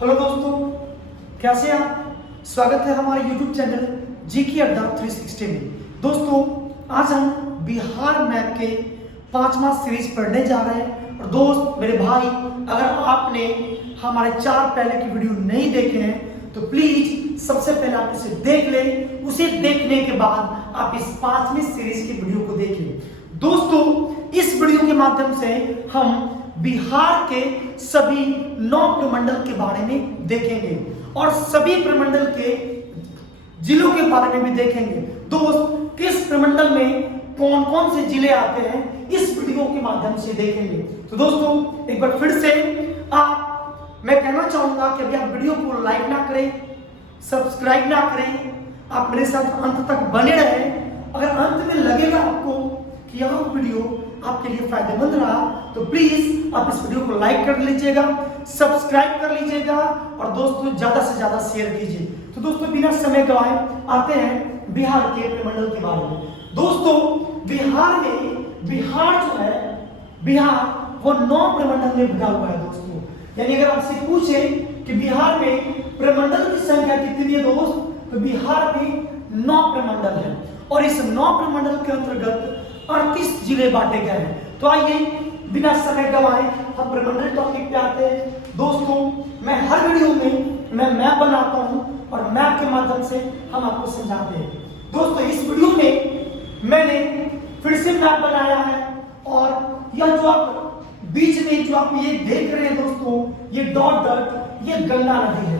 Hello दोस्तों, कैसे हैं आप? स्वागत है हमारे YouTube चैनल जीके अड्डा 360 में। दोस्तों, आज हम बिहार मैप के 5वां सीरीज पढ़ने जा रहे हैं। और दोस्त मेरे भाई, अगर आपने हमारे 4 पहले की वीडियो नहीं देखे हैं तो प्लीज सबसे पहले आप इसे देख लें। उसे देखने के बाद आप इस 5वीं सीरीज की वीडियो को देख लें। दोस्तों, इस वीडियो के माध्यम से हम बिहार के सभी 9 प्रमंडल के बारे में देखेंगे और सभी प्रमंडल के जिलों के बारे में भी देखेंगे। दोस्त, किस प्रमंडल में कौन कौन से जिले आते हैं इस वीडियो के माध्यम से देखेंगे। तो दोस्तों, एक बार फिर से मैं कहना चाहूंगा कि अभी आप वीडियो को लाइक ना करें, सब्सक्राइब ना करें, आप मेरे साथ अंत तक बने रहें। अगर अंत में लगेगा आपको कि यह वीडियो आपके लिए फायदेमंद रहा तो प्लीज आप इस वीडियो को लाइक कर लीजिएगा, सब्सक्राइब कर लीजिएगा और दोस्तों ज्यादा से ज्यादा शेयर कीजिए। तो दोस्तों, बिना समय गवाए आते हैं बिहार के प्रमंडल के बारे में। दोस्तों, बिहार जो है, बिहार वो 9 प्रमंडल में बटा हुआ है। दोस्तों, यानी अगर आपसे पूछे कि बिहार में प्रमंडल की संख्या कितनी है दोस्त, तो बिहार में 9 प्रमंडल है और इस 9 प्रमंडल के अंतर्गत 38 जिले बांटे गए हैं। तो आइए बिना समय गवाए हम प्रमंडल टॉपिक पे आते हैं। दोस्तों, मैं हर वीडियो में मैं मैप बनाता हूं और मैप के माध्यम से हम आपको समझाते हैं। दोस्तों, इस वीडियो में मैंने फिर से मैप बनाया है और यह जो आप बीच में जो आप ये देख रहे हैं दोस्तों, ये डॉट ये गंगा नदी है।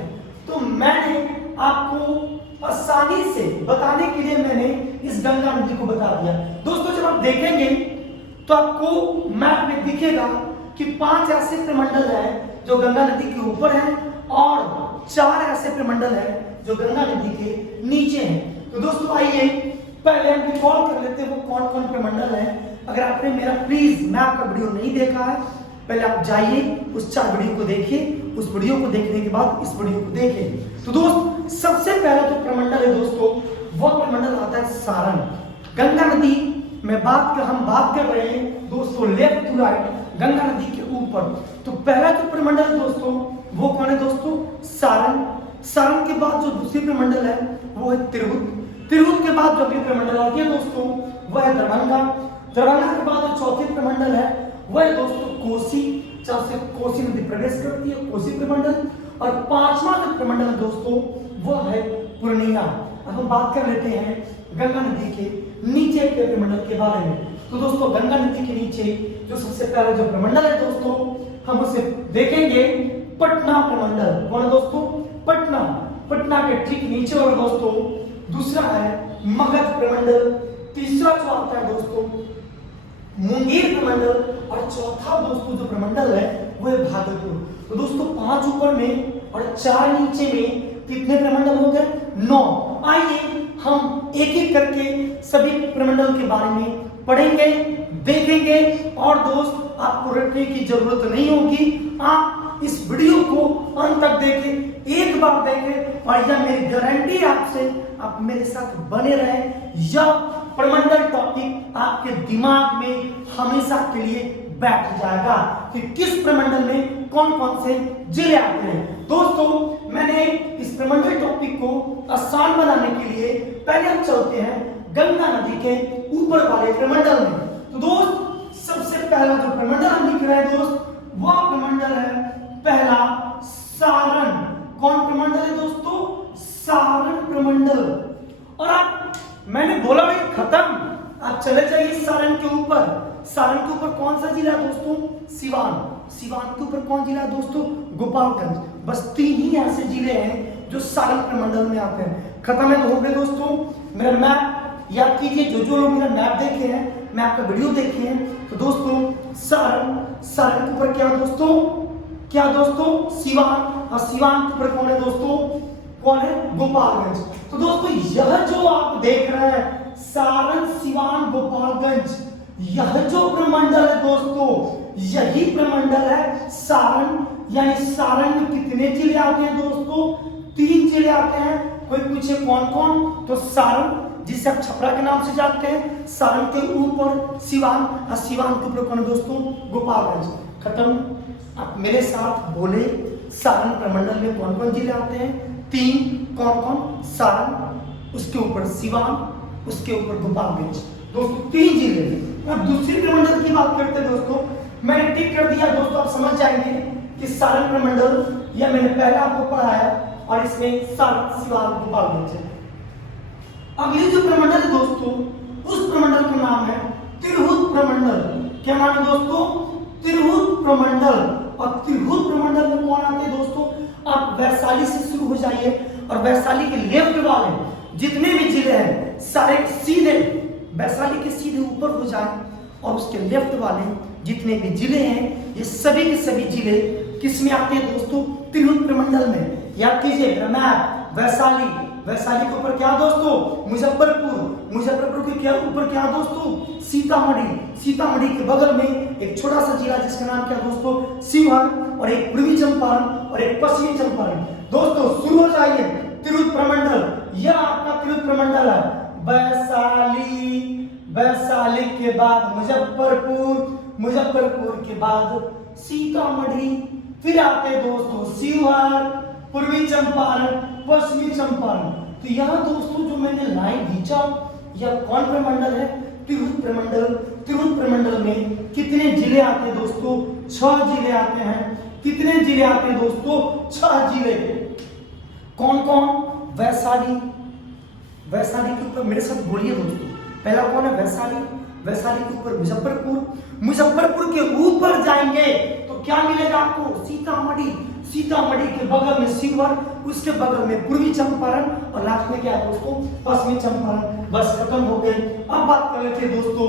तो मैंने आपको आसानी से बताने के लिए मैंने इस गंगा नदी को बता दिया। दोस्तों, जब आप देखेंगे तो आपको मैप में दिखेगा कि 5 ऐसे प्रमंडल हैं जो गंगा नदी के ऊपर हैं और 4 ऐसे प्रमंडल हैं जो गंगा नदी के नीचे हैं। तो दोस्तों, आइए पहले हम रिकॉल कर लेते हैं वो कौन कौन प्रमंडल हैं। अगर आपने मेरा प्लीज मैप का वीडियो नहीं देखा है, पहले आप जाइए उस 4 वीडियो को देखिए, उस वीडियो को देखने के बाद इस वीडियो को देखें। तो दोस्त, सबसे पहला जो प्रमंडल है दोस्तों, वह प्रमंडल आता है सारण। गंगा नदी में हम बात कर रहे हैं दोस्तों, लेफ्ट टू राइट गंगा नदी के ऊपर। तो पहला जो प्रमंडल दोस्तों वो कौन है दोस्तों? सारण। सारण के बाद जो दूसरी प्रमंडल है वो है तिरहुत। तिरहुत के बाद जो अगली प्रमंडल आती है दोस्तों वह है दरभंगा। दरभंगा के बाद जो चौथी प्रमंडल है वह है दोस्तों कोसी। जब से कोसी नदी प्रवेश करती है, कोसी प्रमंडल। और 5वां जो प्रमंडल है दोस्तों वह है पूर्णिया। अब हम बात कर लेते हैं गंगा नदी के नीचे के प्रमंडल के बारे में। तो दोस्तों, गंगा नदी के नीचे जो सबसे पहला जो प्रमंडल है दोस्तों, हम उसे देखेंगे पटना प्रमंडल। कौन है दोस्तों? पटना। पटना के ठीक नीचे और दोस्तों दूसरा है मगध प्रमंडल। तीसरा जो आता है दोस्तों मुंगेर प्रमंडल और चौथा दोस्तों जो प्रमंडल है वो है भागलपुर। तो दोस्तों, 5 ऊपर में और 4 नीचे में कितने प्रमंडल हो गए? 9। आइए हम एक एक करके सभी प्रमंडल के बारे में पढ़ेंगे, देखेंगे और दोस्त आपको रटने की जरूरत नहीं होगी। आप इस वीडियो को अंत तक देखें, एक बार देखें और यह मेरी गारंटी आपसे, आप मेरे साथ बने रहें। यह प्रमंडल टॉपिक आपके दिमाग में हमेशा के लिए बैठ जाएगा कि किस प्रमंडल में कौन कौन से जिले आते हैं। दोस्तों, मैंने इस प्रमंडल टॉपिक को आसान बनाने के लिए पहले हम चलते हैं गंगा नदी के ऊपर वाले प्रमंडल में। तो दोस्त, सबसे पहला जो प्रमंडल हम लिख रहे हैं दोस्त, वह प्रमंडल है पहला सारण। कौन प्रमंडल है दोस्तों? सारण प्रमंडल। और मैंने बोला नहीं खत्म, आप चले जाइए सारण के ऊपर। सारण के ऊपर कौन सा जिला है दोस्तों? सिवान। सिवान के ऊपर कौन जिला है दोस्तों? गोपालगंज। बस 3 ही ऐसे जिले हैं जो सारण प्रमंडल में आते हैं। खत्म है तो हो गए दोस्तों। मेरा मैप याद कीजिए, जो लोग मेरा मैप देखे हैं, मैं आपका वीडियो देखे हैं। तो दोस्तों, सारण के ऊपर क्या दोस्तों? सिवान। और सिवान के ऊपर कौन है दोस्तों? कौन है? गोपालगंज। तो दोस्तों, यह जो आप देख रहे हैं सारण, सिवान, गोपालगंज, यह जो प्रमंडल है दोस्तों, यही प्रमंडल है सारण। यानी सारण में कितने जिले आते हैं दोस्तों? 3 जिले आते हैं। कोई पूछे कौन कौन, तो सारण, जिसे आप छपरा के नाम से जानते हैं, सारण के ऊपर सिवान और सिवान के ऊपर कौन है दोस्तों? गोपालगंज। खत्म। आप मेरे साथ बोले, सारण प्रमंडल में कौन कौन जिले आते हैं? 3। कौन कौन? सारण, उसके ऊपर सिवान, उसके ऊपर गोपालगंज। दोस्तों 3 जिले। अब दूसरी प्रमंडल की बात करते हैं दोस्तों, मैंने टिक कर दिया दोस्तों, आप समझ जाएंगे कि सारण प्रमंडल या मैंने पहले आपको पढ़ाया और इसमें सारण, सिवान, गोपालगंज है। अगली जो प्रमंडल है दोस्तों, उस प्रमंडल का नाम है तिरहुत प्रमंडल। क्या नाम है दोस्तों? तिरहुत प्रमंडल। और तिरहुत प्रमंडल में कौन आते हैं दोस्तों? आप वैशाली से शुरू हो जाइए और वैशाली के लेफ्ट वाले जितने भी जिले हैं सारे सीधे वैशाली के सीधे ऊपर हो जाए और उसके लेफ्ट वाले जितने भी जिले हैं ये सभी के सभी जिले किस में आते हैं दोस्तों? तिरहुत प्रमंडल में। याद कीजिए वैशाली, वैशाली के ऊपर क्या दोस्तों? मुजफ्फरपुर, मुजफ्फरपुर के क्या ऊपर क्या दोस्तों? सीतामढ़ी, सीतामढ़ी के बगल में एक छोटा सा जिला जिसका नाम क्या दोस्तों? शिवहर, और एक पूर्वी चंपारण और एक पश्चिमी चंपारण। दोस्तों शुरू हो जाइए, तिरहुत प्रमंडल, यह आपका तिरहुत प्रमंडल है। वैशाली, वैशाली के बाद मुजफ्फरपुर, मुजफ्फरपुर के बाद सीतामढ़ी, फिर आते दोस्तों शिवहर, पूर्वी चंपारण, पश्चिमी चंपारण। तो यहाँ दोस्तों जो मैंने लाइन खींचा यह कौन प्रमंडल है? तिरहुत प्रमंडल। तिरहुत प्रमंडल में कितने जिले आते हैं दोस्तों? 6 जिले आते हैं। कितने जिले आते हैं दोस्तों? 6 जिले। कौन कौन? वैशाली, वैशाली के ऊपर मेरे साथ बोलिए दोस्तों, पहला कौन है? वैशाली, वैशाली के ऊपर मुजफ्फरपुर, मुजफ्फरपुर के ऊपर जाएंगे तो क्या मिलेगा आपको? सीतामढ़ी, सीतामढ़ी के बगल में शिवहर, उसके बगल में पूर्वी चंपारण और लास्ट में क्या है दोस्तों? पश्चिमी चंपारण। बस खत्म हो गए। अब बात कर लेते हैं दोस्तों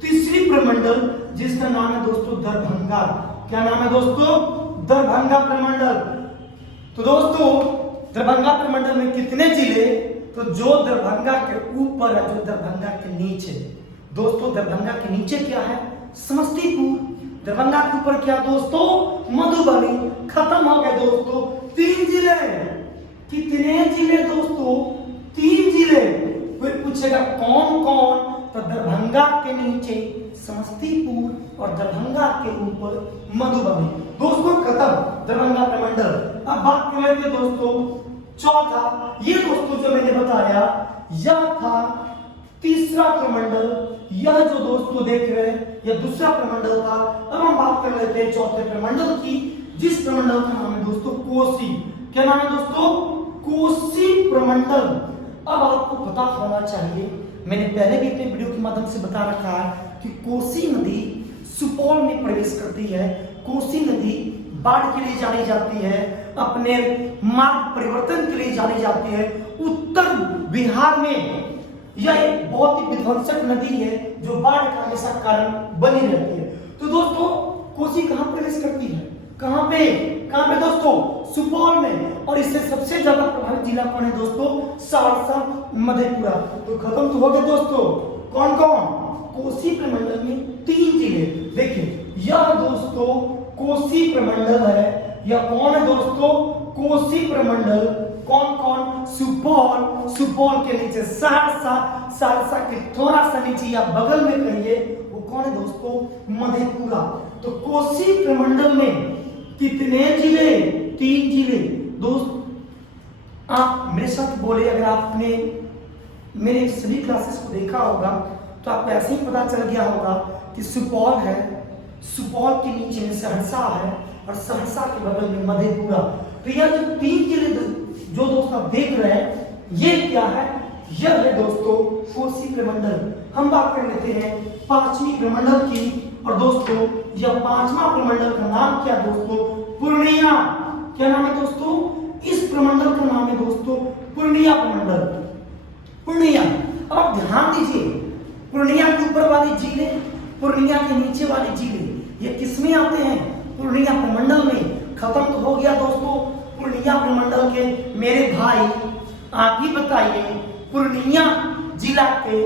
तीसरी प्रमंडल जिसका नाम है दोस्तों दरभंगा। क्या नाम है दोस्तों? दरभंगा प्रमंडल। तो दोस्तों दरभंगा प्रमंडल में कितने जिले? तो जो दरभंगा के ऊपर है, जो दरभंगा के नीचे। दोस्तों दरभंगा के नीचे क्या है? समस्तीपुर। दरभंगा के ऊपर क्या दोस्तों? मधुबनी। खत्म हो गए दोस्तों 3 जिले। कितने जिले दोस्तों? 3 जिले। फिर पूछेगा कौन कौन? तो दरभंगा के नीचे समस्तीपुर और दरभंगा के ऊपर मधुबनी। दोस्तों खत्म दरभंगा प्रमंडल। अब बात कर लेते दोस्तों चौथा। ये दोस्तों जो मैंने बताया यह था तीसरा प्रमंडल। यह जो दोस्तों देख रहे हैं यह दूसरा प्रमंडल था। अब हम बात कर लेते हैं चौथे प्रमंडल की, जिस प्रमंडल का नाम है दोस्तों कोसी। क्या नाम है दोस्तों? कोसी प्रमंडल। अब आपको पता होना चाहिए, मैंने पहले भी अपने वीडियो के माध्यम से बता रखा है कि कोसी नदी सुपौल में प्रवेश करती है। कोसी नदी बाढ़ के लिए जानी जाती है, अपने मार्ग परिवर्तन के लिए जानी जाती है। उत्तर बिहार में यह एक बहुत ही विध्वंसक नदी है जो बाढ़ का हमेशा कारण बनी रहती है। तो दोस्तों कोसी कहां प्रवेश करती है? कहां पे? कहां पे दोस्तों? सुपौल में। और इससे सबसे ज्यादा प्रभावित जिला कौन है दोस्तों? सहरसा, मधेपुरा। तो खत्म तो हो गए दोस्तों। कौन कौन? कोसी प्रमंडल में 3 जिले। देखिए यह दोस्तों कोसी प्रमंडल है। यह कौन है दोस्तों? कोसी प्रमंडल। कौन कौन? सुपौल, सुपौल के नीचे सहरसा, सहरसा के थोड़ा सा नीचे या बगल में कहिए वो कौन है दोस्तों? मधेपुरा। तो कोसी प्रमंडल में कितने जिले? 3 जिले। दोस्त आप मेरे साथ बोले, अगर आपने मेरे सभी क्लासेस को देखा होगा तो आपको ऐसे ही पता चल गया होगा कि सुपौल है, सुपौल के नीचे में सहरसा है और सहरसा के बगल में मधेपुरा। तो यह जो 3 जिले जो दोस्त आप देख रहे हैं ये क्या है? यह है दोस्तों कोसी प्रमंडल। हम बात कर लेते हैं 5वीं प्रमंडल की। और दोस्तों यह 5वां प्रमंडल का नाम क्या दोस्तों? पूर्णिया। क्या नाम है दोस्तों? इस प्रमंडल का नाम है दोस्तों पूर्णिया प्रमंडल। पूर्णिया। अब ध्यान दीजिए, पूर्णिया के ऊपर वाले जिले, पूर्णिया के नीचे वाले जिले ये किसमें आते हैं? पूर्णिया प्रमंडल में। खत्म तो हो गया दोस्तों पूर्णिया प्रमंडल के मेरे भाई। आप ही बताइए पूर्णिया जिला के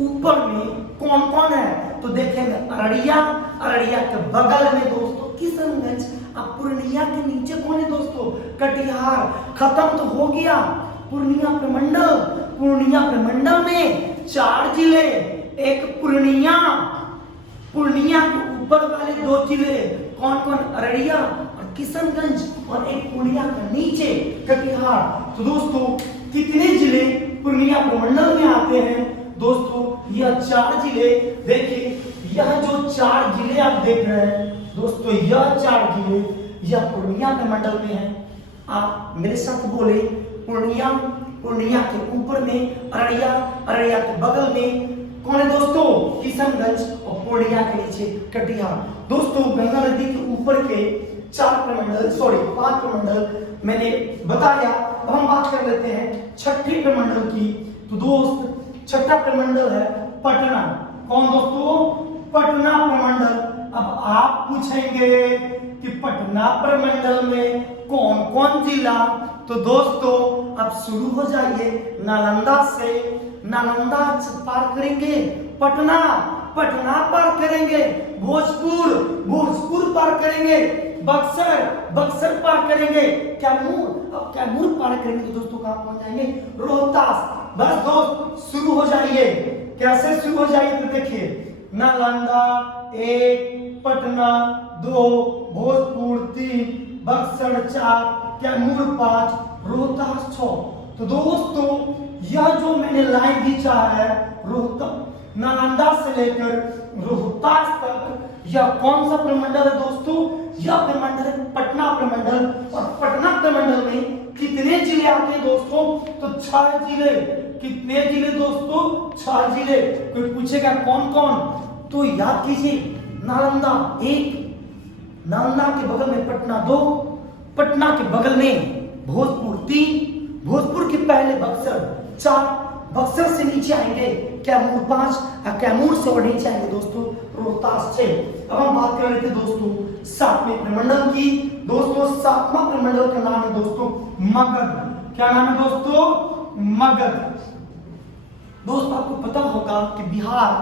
ऊपर में कौन कौन है? तो देखेंगे अररिया, अररिया के बगल में दोस्तों किशनगंज। अब पूर्णिया के नीचे कौन है दोस्तों? कटिहार। खत्म तो हो गया पूर्णिया प्रमंडल। पूर्णिया प्रमंडल में 4 जिले, एक पूर्णिया, पूर्णिया के ऊपर वाले 2 जिले कौन कौन? अररिया और किशनगंज, और एक पूर्णिया का नीचे कटिहार। तो दोस्तों कितने जिले पूर्णिया प्रमंडल में आते हैं? दोस्तों यह 4 जिले, देखिए यह जो 4 जिले आप देख रहे हैं दोस्तों, यह 4 जिले यह पूर्णिया प्रमंडल में है। आप मेरे साथ बोले पूर्णिया, पूर्णिया के ऊपर में अररिया, अररिया के बगल में कौन है दोस्तों? किशनगंज, और पूर्णिया के नीचे कटिहार। दोस्तों गंगा नदी के ऊपर के 5 प्रमंडल मैंने बताया। अब हम बात कर लेते हैं छठे प्रमंडल की। तो दोस्त छठा प्रमंडल है पटना। कौन दोस्तों? पटना प्रमंडल। अब आप पूछेंगे कि पटना प्रमंडल में कौन कौन जिला? तो दोस्तों अब शुरू हो जाइए नालंदा से। नालंदा पार करेंगे, पटना, पटना पार करेंगे, भोजपुर, भोजपुर पार करेंगे, बक्सर, बक्सर पार करेंगे, कैमूर, अब कैमूर पार करेंगे तो दोस्तों कहां पहुंच जाएंगे? रोहतास। बस दोस्त शुरू हो जाइए। कैसे शुरू हो जाइए? तो देखिए नालंदा 1, पटना 2, भोजपुर 3, बक्सर 4, कैमूर 5, रोहतास 6। तो दोस्तों यह जो मैंने लाइन खींचा है रोहतास, नालंदा से लेकर रोहतास तक, यह कौन सा प्रमंडल है दोस्तों? यह प्रमंडल है पटना प्रमंडल। और पटना प्रमंडल में कितने जिले आते हैं दोस्तों? तो 6 जिले। कितने जिले दोस्तों? 6 जिले। कोई पूछेगा कौन कौन? तो याद कीजिए नालंदा 1, नालंदा के बगल में पटना 2, पटना के बगल में भोजपुर 3, भोजपुर के पहले बक्सर 4, बक्सर से नीचे आएंगे कैमूर 5, और कैमूर से और नीचे आएंगे दोस्तों रोहतास 6। अब हम बात कर रहे थे दोस्तों 7वें प्रमंडल की। दोस्तों 7वां प्रमंडल का नाम है दोस्तों मगध। क्या नाम है दोस्तों? मगध। दोस्तों आपको पता होगा कि बिहार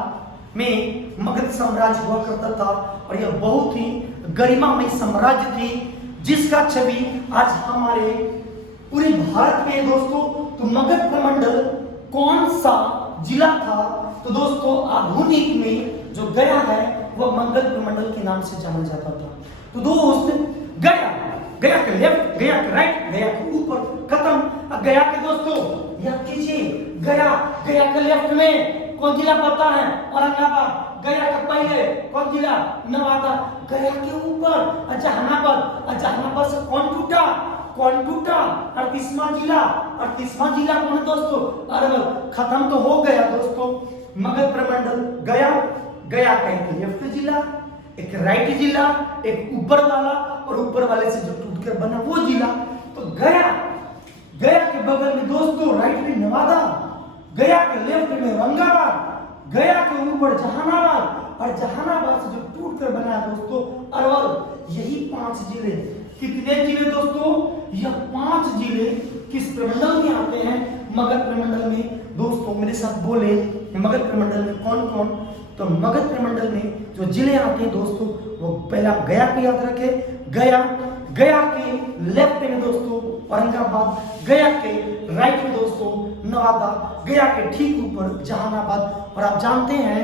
में मगध साम्राज्य हुआ करता था और यह बहुत ही गरिमामय साम्राज्य थी, जिसका छवि आज हमारे पूरे भारत में है दोस्तों। तो मगध प्रमंडल कौन सा जिला था? तो दोस्तों आधुनिक में जो गया है वह मगध प्रमंडल के नाम से जाना जाता था। तो दोस्त गया, गया के लेफ्ट, गया के राइट, गया के ऊपर, खत्म। अब गया के दोस्तों याद कीजिए, गया, गया के लेफ्ट में कौन जिला पता है? औरंगाबाद। गया के पहले कौन जिला? नवादा। गया के ऊपर जहानाबाद, जहानाबाद से कौन टूटा? कौन टूटा? 38वां जिला। 38वां जिला कौन है दोस्तों? अरवल। खत्म तो हो गया दोस्तों मगध प्रमंडल। गया, गया का एक लेफ्ट जिला, एक राइट जिला, एक ऊपर वाला, और ऊपर वाले से जो टूटकर बना वो जिला। तो गया, गया के बगल में दोस्तों राइट में नवादा, गया के लेफ्ट में औरंगाबाद, गया के ऊपर जहानाबाद, और जहानाबाद से जो टूटकर बना दोस्तों अरवल। यही 5 जिले। कितने जिले दोस्तों? यह 5 जिले किस प्रमंडल में आते हैं? मगध प्रमंडल में। दोस्तों मेरे साथ बोले मगध प्रमंडल में कौन कौन? तो मगध प्रमंडल में जो जिले आते हैं दोस्तों वो पहला गया को याद रखे। गया, गया के लेफ्ट में दोस्तों औरंगाबाद, गया के राइट में दोस्तों नवादा, गया के ठीक ऊपर जहानाबाद। और आप जानते हैं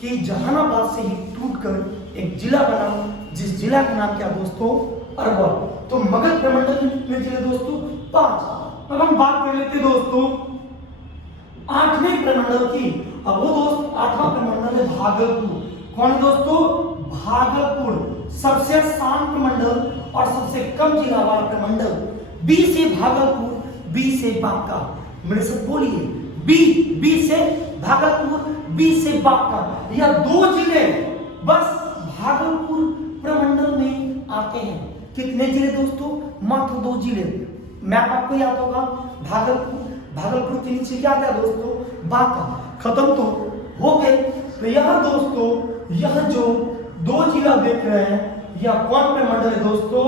कि जहानाबाद से ही टूटकर एक जिला बना, जिस जिला का नाम क्या दोस्तों? अरवल। तो मगध प्रमंडल में जिले दोस्तों 5। अब हम बात कर लेते दोस्तों 8वें प्रमंडल की। अब वो दोस्त 8वां प्रमंडल है भागलपुर। कौन है दोस्तों? भागलपुर। सबसे शांत प्रमंडल और सबसे कम जिला वाला प्रमंडल। बी से भागलपुर, बी से बांका। मेरे से बोलिए बी से भागलपुर, बी से बांका। यह 2 जिले बस भागलपुर प्रमंडल में आते हैं। कितने जिले दोस्तों? मात्र 2 जिले। मैप आपको याद होगा, भागलपुर, भागलपुर के नीचे क्या था दोस्तों? बांका। खत्म तो हो गए। तो यह दोस्तों यह जो 2 जिला देख रहे हैं यह कौन प्रमंडल है दोस्तों?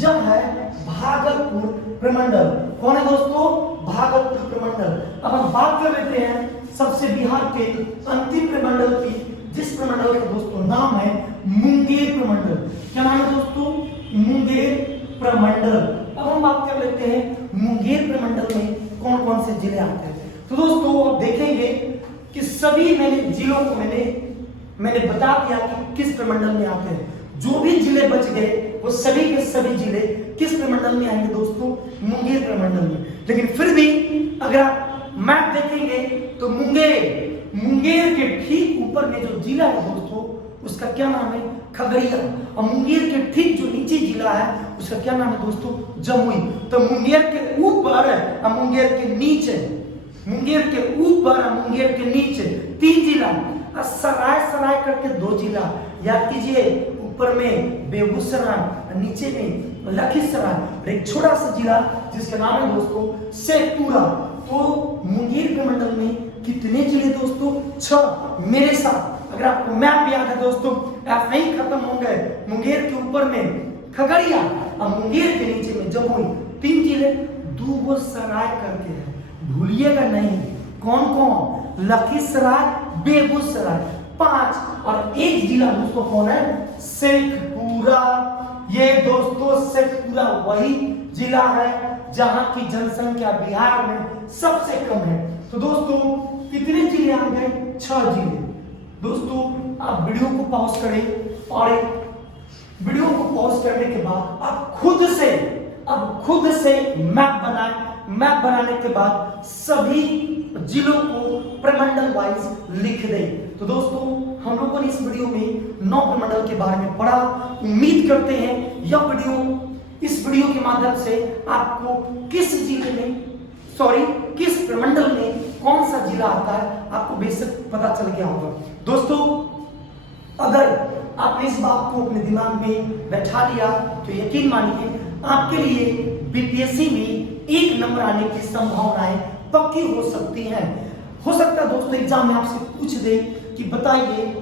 यह है भागलपुर प्रमंडल। कौन है दोस्तों? भागलपुर प्रमंडल। अब हम बात कर लेते हैं सबसे बिहार के अंतिम प्रमंडल की, जिस प्रमंडल का दोस्तों नाम है मुंगेर प्रमंडल। क्या नाम है दोस्तों? मुंगेर प्रमंडल। अब हम बात कर लेते हैं मुंगेर प्रमंडल में कौन कौन से जिले आते हैं। तो दोस्तों आप देखेंगे कि सभी मैंने जिलों को मैंने बता दिया कि किस प्रमंडल में आते हैं। जो भी जिले बच गए वो सभी के सभी जिले किस प्रमंडल में आएंगे दोस्तों? मुंगेर प्रमंडल में। लेकिन फिर भी अगर आप मैप देखेंगे तो मुंगेर के ठीक ऊपर में जो जिला है दोस्तों उसका क्या नाम है? खगड़िया। और मुंगेर के ठीक जो नीचे जिला है उसका क्या नाम है दोस्तों? जमुई। तो मुंगेर के ऊपर और मुंगेर के नीचे, मुंगेर के ऊपर और मुंगेर के नीचे 3 जिला, सराय करके 2 जिला। याद कीजिए, ऊपर में बेगूसराय, नीचे में लखीसराय और एक छोटा सा जिला जिसका नाम है दोस्तों शेखपुरा। तो मुंगेर प्रमंडल में कितने जिले दोस्तों? 6। मेरे साथ अगर आपको मैप याद है दोस्तों, आप नहीं खत्म होंगे। मुंगेर के ऊपर में खगड़िया और मुंगेर के नीचे में जमुई, 3 जिले, 2 सराय करके है, भूलिएगा नहीं। कौन कौन? लखीसराय, बेगूसराय, 5 और 1 जिला दोस्तों कौन है? शेखपुरा। ये दोस्तों शेखपुरा वही जिला है जहां की जनसंख्या बिहार में सबसे कम है। तो दोस्तों कितने जिले आ गए? 6 जिले। दोस्तों आप वीडियो को पॉज करें और वीडियो को पॉज करने के बाद आप खुद से मैप बनाएं। मैप बनाने के बाद सभी जिलों को प्रमंडल वाइज लिख दें। तो दोस्तों हम लोगों ने इस वीडियो में 9 प्रमंडल के बारे में पढ़ा। उम्मीद करते हैं इस वीडियो के माध्यम से आपको किस प्रमंडल में कौन सा जिला आता है आपको बेसिक पता चल गया होगा। दोस्तों अगर आपने इस बात को अपने दिमाग में बैठा लिया तो यकीन मानिए आपके लिए बीपीएससी में 1 नंबर आने की संभावनाएं पक्की हो सकती हैं। हो सकता है दोस्तों एग्जाम में आपसे पूछ दे कि बताइए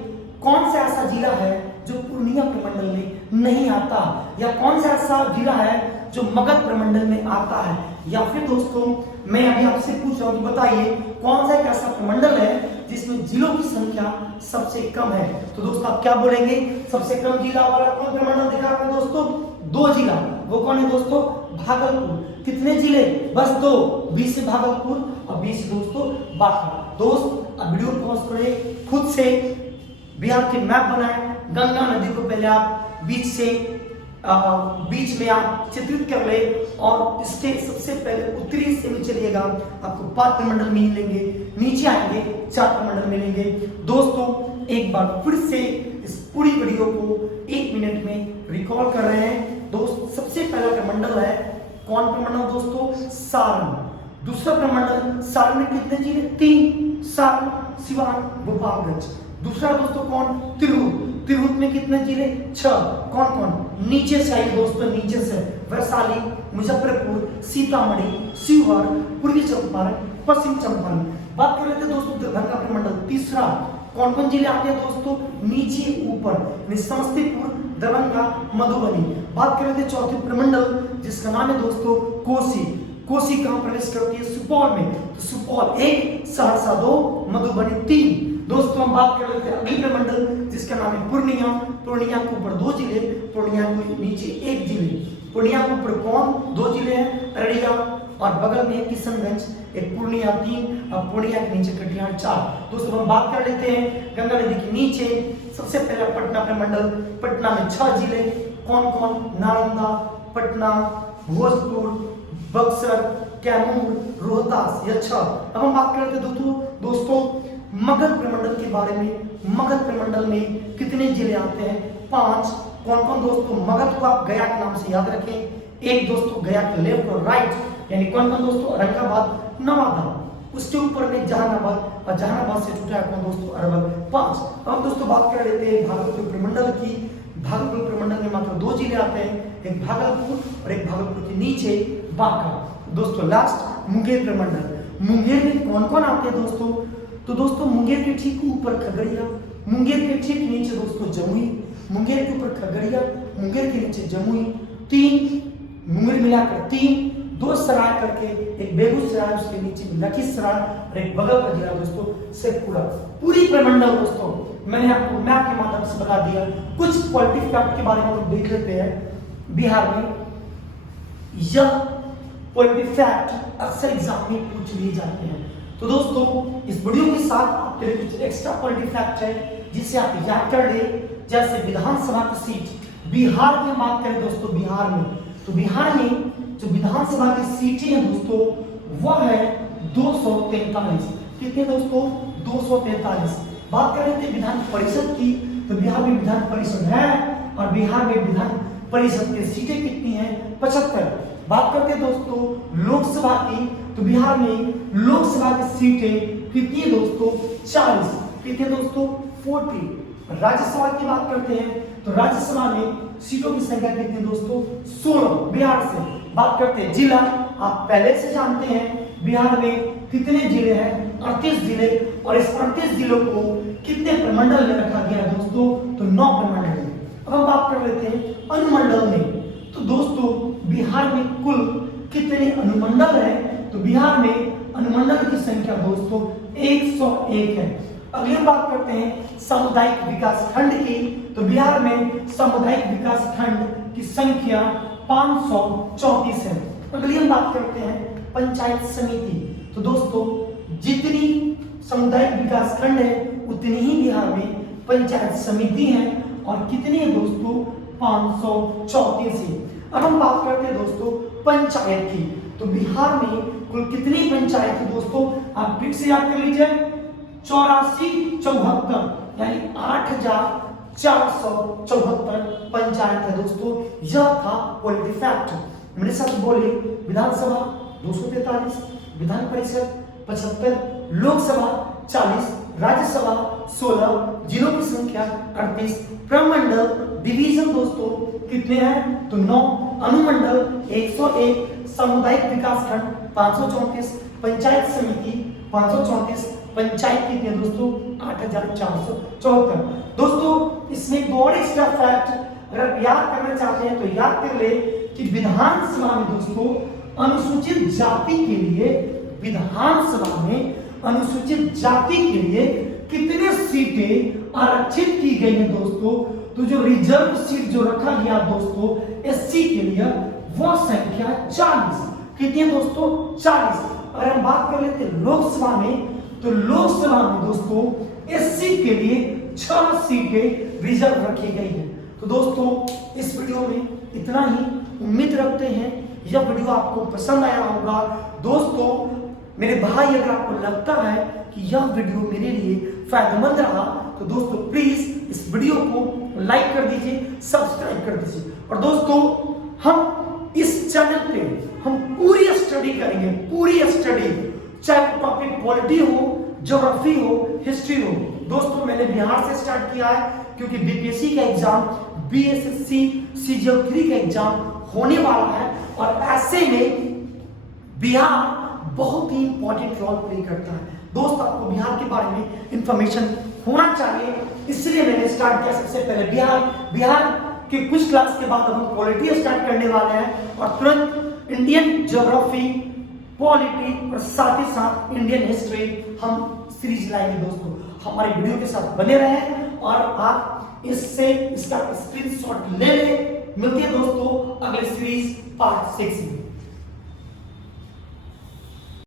कौन सा ऐसा जिला है जो पूर्णिया प्रमंडल में नहीं आता, या कौन सा ऐसा जिला है जो मगध प्रमंडल में आता है, या फिर दोस्तों मैं अभी आपसे पूछ रहा हूं कि बताइए कौन सा एक ऐसा प्रमंडल है जिसमें जिलों की संख्या सबसे कम है। तो दोस्तों आप क्या बोलेंगे? सबसे कम जिला वाला कौन प्रमंडल दिखा आपने दोस्तों? 2 जिला। वो कौन है दोस्तों? भागलपुर। कितने जिले? बस 2, 20 भागलपुर और 20 दोस्तों बांका। दोस्त अब वीडियो पॉज करें, खुद से बिहार के मैप बनाएं। गंगा नदी को पहले आप बीच में आप चित्रित कर ले और इसके सबसे पहले उत्तरी हिस्से में चलिएगा, आपको 5 प्रमंडल मिलेंगे, नीचे आएंगे 4 प्रमंडल मिलेंगे। दोस्तों एक बार फिर से इस पूरी वीडियो को 1 मिनट में रिकॉल कर रहे हैं। दोस्त सबसे पहला प्रमंडल है कौन प्रमंडल दोस्तों? सारण। दूसरा प्रमंडल सारण में कितने जिले? 3, सारण, सिवान, गोपालगंज। दूसरा दोस्तों कौन? तिरहुत में कितने जिले? 6। कौन कौन? नीचे से आइए दोस्तों, नीचे से वैशाली, मुजफ्फरपुर, सीतामढ़ी, शिवहर, पूर्वी चंपारण, पश्चिम चंपारण। बात कर लेते हैं दोस्तों दरभंगा प्रमंडल। तीसरा कौन कौन जिले आते हैं दोस्तों? नीचे ऊपर, समस्तीपुर, दरभंगा, मधुबनी। बात कर लेते हैं चौथे प्रमंडल जिसका नाम है दोस्तों कोसी कहां प्रवेश करती है? सुपौल में। तो सुपौल 1, सहरसा 2, मधुबनी 3। दोस्तों हम बात कर लेते हैं अगले प्रमंडल जिसका नाम है पूर्णिया के ऊपर 2 जिले, पूर्णिया के नीचे 1 जिले। पूर्णिया के ऊपर कौन? 2 जिले हैं, अररिया और बगल में किशनगंज। एक पूर्णिया 3 और पूर्णिया के नीचे कटिहार 4। दोस्तों हम बात कर लेते हैं गंगा नदी के नीचे सबसे पहला पटना प्रमंडल। पटना में 6 जिले, कौन कौन? नालंदा, पटना, भोजपुर, बक्सर, कैमूर, रोहतास, ये 6। अब हम बात करते हैं दोस्तों मगध प्रमंडल के बारे में। मगध प्रमंडल में कितने जिले आते हैं? 5। कौन कौन दोस्तों? मगध को आप गया के नाम से याद रखें। 1 दोस्तों गया के लेफ्ट और राइट, यानी कौन कौन दोस्तों? औरंगाबाद, नवादा, उसके ऊपर में जहानाबाद और जहानाबाद से जुटा है कौन दोस्तों? अरवल। 5। अब दोस्तों बात कर लेते हैं भागलपुर प्रमंडल की। भागलपुर प्रमंडल में मात्र 2 जिले आते हैं, एक भागलपुर और एक भागलपुर के नीचे बांका। दोस्तों लास्ट मुंगेर प्रमंडल। मुंगेर में कौन कौन आते हैं दोस्तों? तो दोस्तों मुंगेर के ठीक ऊपर खगड़िया, मुंगेर के ठीक नीचे दोस्तों जमुई, मुंगेर के ऊपर खगड़िया, मुंगेर के नीचे जमुई, 3 मुंगेर मिलाकर 3, 2 सराय करके एक बेगूसराय, उसके नीचे लखीसराय और एक बगल का जिला दोस्तों शेखपुरा। पूरी प्रमंडल दोस्तों मैंने आपको मैप के माध्यम से बता दिया। कुछ पॉलिटिकल फैक्ट के बारे में लोग देख लेते हैं बिहार में। यह पॉलिटिकल फैक्ट अक्सर एग्जाम में पूछ लिए जाते हैं। तो दोस्तों इस वीडियो के साथ आपके लिए कुछ एक्स्ट्रा पॉलिटिकल फैक्ट है जिसे आप याद कर ले। जैसे विधानसभा की सीट बिहार में बात करें दोस्तों, बिहार में तो बिहार में जो विधानसभा की सीटें हैं दोस्तों वह है 243। कितने दोस्तों? 243। बात कर रहे थे विधान परिषद की, तो बिहार में विधान परिषद है और बिहार में विधान परिषद की सीटें कितनी हैं? 75। बात करते हैं दोस्तों लोकसभा की, तो बिहार में लोकसभा की सीटें कितनी है दोस्तों? 40। कितने दोस्तों? 40। राज्यसभा की बात करते हैं तो राज्यसभा में सीटों की संख्या कितनी है दोस्तों? 16। बिहार से बात करते हैं जिला, आप पहले से जानते हैं बिहार में कितने जिले हैं? 38 जिले, और इस 38 जिलों को कितने प्रमंडल में रखा गया है दोस्तों? तो 9 प्रमंडल में। अब हम बात कर लेते हैं अनुमंडल में, तो दोस्तों बिहार में कुल कितने अनुमंडल हैं? तो बिहार में अनुमंडल की संख्या दोस्तों 101 है। अगली बात करते हैं सामुदायिक विकास खंड की, तो बिहार में सामुदायिक विकास खंड की संख्या 534 है। अगली हम बात करते हैं पंचायत समिति, तो दोस्तों जितनी सामुदायिक विकास खंड है उतनी ही बिहार में पंचायत समिति है, और कितनी है दोस्तों? 534 है। अब हम बात करते हैं दोस्तों पंचायत की, तो बिहार में कुल कितनी पंचायत है दोस्तों? आप फिर से याद कर लीजिए, 8474 यानी 8474 पंचायत है दोस्तों। यह था पॉलिटी फैक्ट। मेरे साथ बोलिए, विधानसभा 243, विधान परिषद 75, लोकसभा 40, राज्यसभा 16, जिलों की संख्या 38, प्रमंडल डिवीजन दोस्तों कितने हैं? तो 9, अनुमंडल 101, सामुदायिक विकास खंड 534, पंचायत समिति 534, पंचायत कितने दोस्तों? 8474। दोस्तों इसमें एक और एक्स्ट्रा फैक्ट अगर याद करना चाहते हैं तो याद कर ले कि विधानसभा में दोस्तों अनुसूचित जाति के लिए, विधानसभा में अनुसूचित जाति के लिए कितने सीटें आरक्षित की गई है दोस्तों? तो जो रिजर्व सीट जो रखा गया दोस्तों एससी के लिए वो संख्या 40। कितनी है दोस्तों? 40। अगर हम बात कर लेते हैं लोकसभा में, तो लोकसभा में दोस्तों एससी के लिए 6 सीटें रिजर्व रखी गई है। तो दोस्तों इस वीडियो में इतना ही। उम्मीद रखते हैं यह वीडियो आपको पसंद आया होगा। दोस्तों मेरे भाई, अगर आपको लगता है कि यह वीडियो मेरे लिए फायदेमंद रहा तो दोस्तों प्लीज इस वीडियो को लाइक कर दीजिए, सब्सक्राइब कर दीजिए। और दोस्तों हम इस चैनल पे हम पूरी स्टडी करेंगे, पूरी स्टडी, चाहे टॉपिक पॉलिटी हो, ज्योग्राफी हो, हिस्ट्री हो। दोस्तों मैंने बिहार से स्टार्ट किया है क्योंकि बीपीएससी का एग्जाम, बीएसएससी सीजीएल3 का एग्जाम होने वाला है, और ऐसे में बिहार बहुत ही इंपॉर्टेंट रोल प्ले करता है। दोस्त आपको बिहार के बारे में इंफॉर्मेशन होना चाहिए, इसलिए मैंने स्टार्ट किया सबसे पहले बिहार के कुछ क्लास के बाद हम पॉलिटी स्टार्ट करने वाले हैं, और तुरंत इंडियन ज्योग्राफी, पॉलिटी और साथ ही साथ इंडियन हिस्ट्री हम सीरीज लाएंगे। दोस्तों हमारे वीडियो के साथ बने रहें और आप इसका स्क्रीनशॉट ले लें। मिलते हैं दोस्तों अगले सीरीज पार्ट 6 में।